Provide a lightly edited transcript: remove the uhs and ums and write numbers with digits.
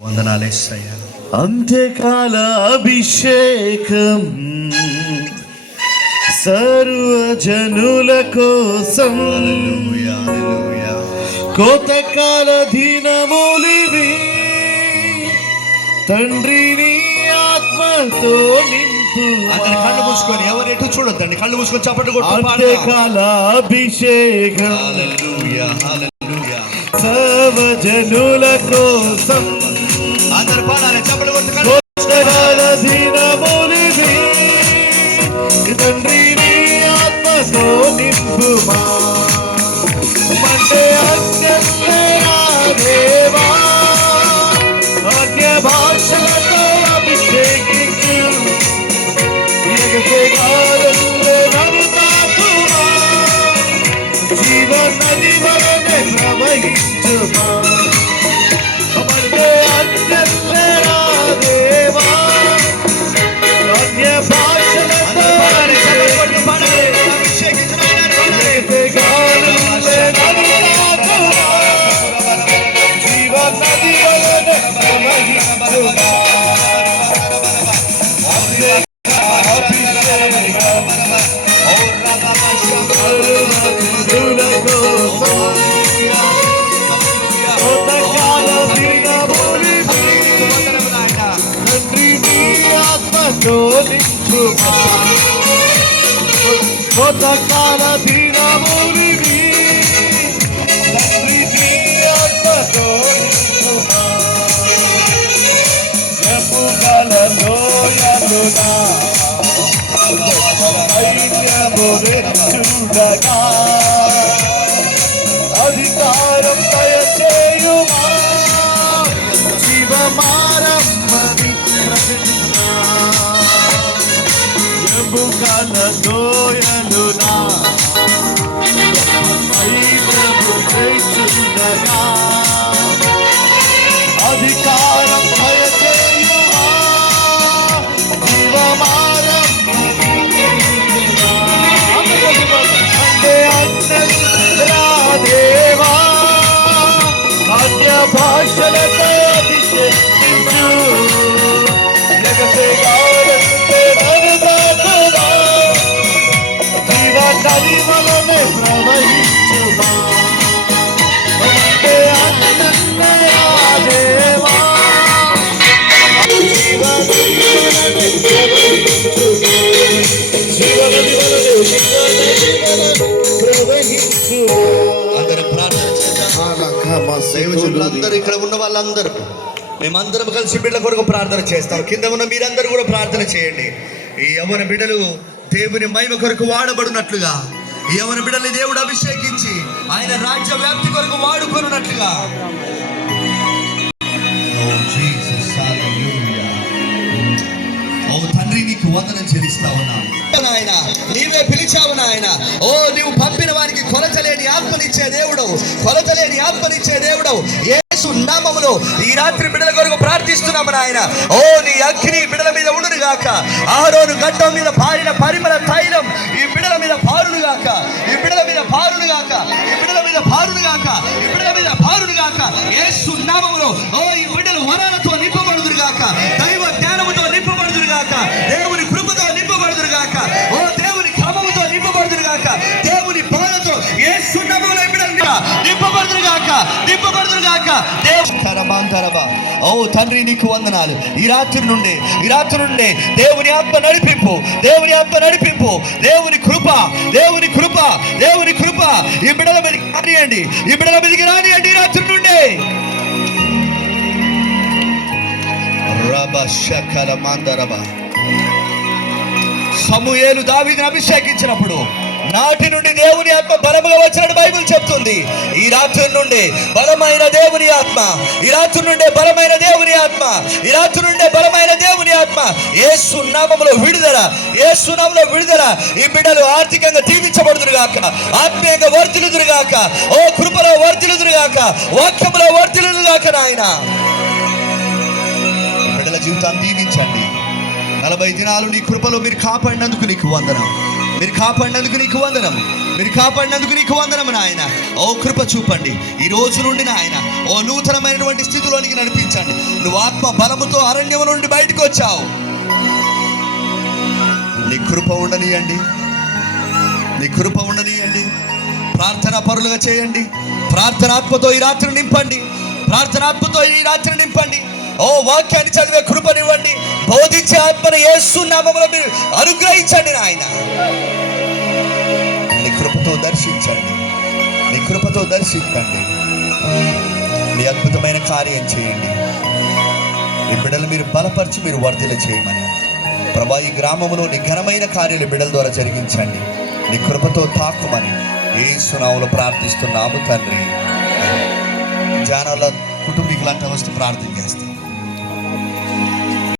వందనాలేసయ్యా. అంత్యకాల అభిషేకం సర్వజనుల కోసం, హల్లెలూయా, హల్లెలూయా. కోతకాల దినములివి, తండ్రిని ఆత్మతో నింపు. అందరి కళ్ళు మూసుకొని, ఎవరు ఎటు చూడొద్దండి, కళ్ళు మూసుకొని చప్పట్లు కొట్టు. అంత్యకాల అభిషేకం హల్లెలూయా, హల్లెలూయా. సర్వజనుల కోసం, అందరు పాడాలి, చప్పట్లు కొట్టు. కోతకాల దినములివి, తండ్రిని ఆత్మతో నింపుమా. మంటే అన్యలేనా దేవా, అన్య భాషలతో అభిషేకించు. ఎగసెగాలులే నన్ను తాకుమా, జీవ నది వలె ప్రవహించుమా. మంటే అన్యలేనా దేవా, అన్య భాషలతో కోతకాల దినములివి, తండ్రిని ఆత్మతో నింపుమా. ఎముకల లోయలున సైన్యమును చూడగా, అధికారం దయచేయుమా. శివమారమ్మని ప్రకటించా, ఎముకల లోయలునా సైన్యము చూడగా, అధికారం దయచేయుమా. అంటే అన్నరా దేవా, అన్య భాషలతో అభిషేకించు. ఎగసెగాలులే నన్ను తాకుమా, జీవ నది వలె ప్రవహించుమా. అంటే అన్నరా దేవా, జీవ నది వలె ప్రవహించుమా. జీవ నది వలె ప్రవహించుమా. అందరం ప్రార్థన చేద్దాం. దైవజనులందరూ, ఇక్కడ ఉన్న వాళ్ళందరూ, మేమందరం కలిసి బిడ్డల కొరకు ప్రార్థన చేస్తాం. కింద ఉన్న మీరందరూ కూడా ప్రార్థన చేయండి. ఈ యవ్వన బిడ్డలు దేవుని మహిమ కొరకు వాడబడినట్లుగా, ఈ యవ్వన బిడ్డల్ని దేవుడు అభిషేకించి ఆయన రాజ్య వ్యాప్తి కొరకు వాడుకొనున్నట్లుగా. ఓ తండ్రి, నీకు వందనం చెల్లిస్తా ఉన్నాను నాయన. నీవే పిలిచావు నాయన. ఓ నీవు పంపిన వారికి కొలతలేని ఆత్మనిచ్చే దేవుడు, కొలతలేని ఆత్మనిచ్చే దేవుడు. యేసు నామములో ఈ రాత్రి బిడ్డల కొరకు ప్రార్థిస్తున్నాము నాయన. ఓ నీ అగ్ని బిడ్డల మీద ఉండును గాక. అహరోను గడ్డం మీద పారిన పరిమళ తైలం ఈ బిడ్డల మీద పారును గాక. ఈ బిడ్డల మీద పారును గాక. ఈ బిడ్డల మీద పారును గాక. ఈ బిడ్డల మీద పారును గాక. యేసు నామములో ఓ ఈ బిడ్డలు వరాలతో నింపబడుదురు గాక. దైవ జ్ఞానముతో నింపబడుదురు గాక. దేవుని కృపతో నింపబడుదురు గాక. ఓ దేవుని క్రమముతో నింపబడుదురు గాక. దేవుని బోధతో యేసు నామములో ఈ బిడ్డలు నింపబడుదురు గాక. నింపబడుదురు గాక. ఓ తండ్రి, నీకు వందనాలు. ఈ రాత్రి నుండి దేవుని ఆత్మ నడిపింపు, దేవుని ఆత్మ నడిపింపు, దేవుని కృప, దేవుని కృప, దేవుని కృప ఈ బిడ్డల మీదకి రానియండి. ఈ బిడ్డల మీదకి రానియండి. ఈ రాత్రి నుండి సమూయేలు దావీదును అభిషేకించినప్పుడు నాటి నుండి దేవుని ఆత్మ బలముగా వచ్చినట్టు బైబిల్ చెప్తుంది. ఈ రాత్రి నుండి బలమైన దేవుని ఆత్మ, ఈ రాత్రి నుండే బలమైన దేవుని ఆత్మ, ఈ రాత్రి నుండే బలమైన దేవుని ఆత్మ. యేసు నామములో విడుదల, యేసు నామములో విడుదల. ఈ బిడ్డలు ఆర్థికంగా దీవించబడుదురుగాక, ఆత్మీయంగా వర్ధిల్లుదురుగాక, ఓ కృపలో వర్ధిల్లుదురుగాక, వాక్యములో వర్ధిల్లుదురుగాక. నాయన బిడ్డల జీవితాన్ని దీవించండి. 40 దినాలు నీ కృపలో మీరు కాపాడినందుకు నీకు వందనం. మీరు కాపాడినందుకు నీకు వందనం, మీరు కాపాడినందుకు నీకు వందనం నాయన. ఓ కృప చూపండి ఈ రోజు నుండి నాయన. ఓ నూతనమైనటువంటి స్థితిలోనికి నడిపించండి. నువ్వు ఆత్మ బలముతో అరణ్యం నుండి బయటకు వచ్చావు. నీ కృప ఉండనియండి, నీ కృప ఉండనియండి. ప్రార్థన పరులుగా చేయండి. ప్రార్థనాత్మతో ఈ రాత్రి నింపండి, ప్రార్థనాత్మతో ఈ రాత్రి నింపండి. ఓ వాక్యాన్ని చదివే కృపనివ్వండి. బోధించే ఆత్మను యేసు నామములో మీరు అనుగ్రహించండి నాయన. నీ కృపతో దర్శించండి, నీ కృపతో దర్శించండి. నీ అద్భుతమైన కార్యం చేయండి. ఈ బిడ్డలు మీరు బలపరిచి మీరు వర్ధిల్ల చేయమని ప్రభా, ఈ గ్రామంలో నీ ఘనమైన కార్యాలు బిడ్డల ద్వారా జరిగించండి. నీ కృపతో తాకుమని యేసు నామములో ప్రార్థిస్తున్నాము తండ్రి. జానాల కుటుంబీకులంతా వస్తూ ప్రార్థన చేస్తారు.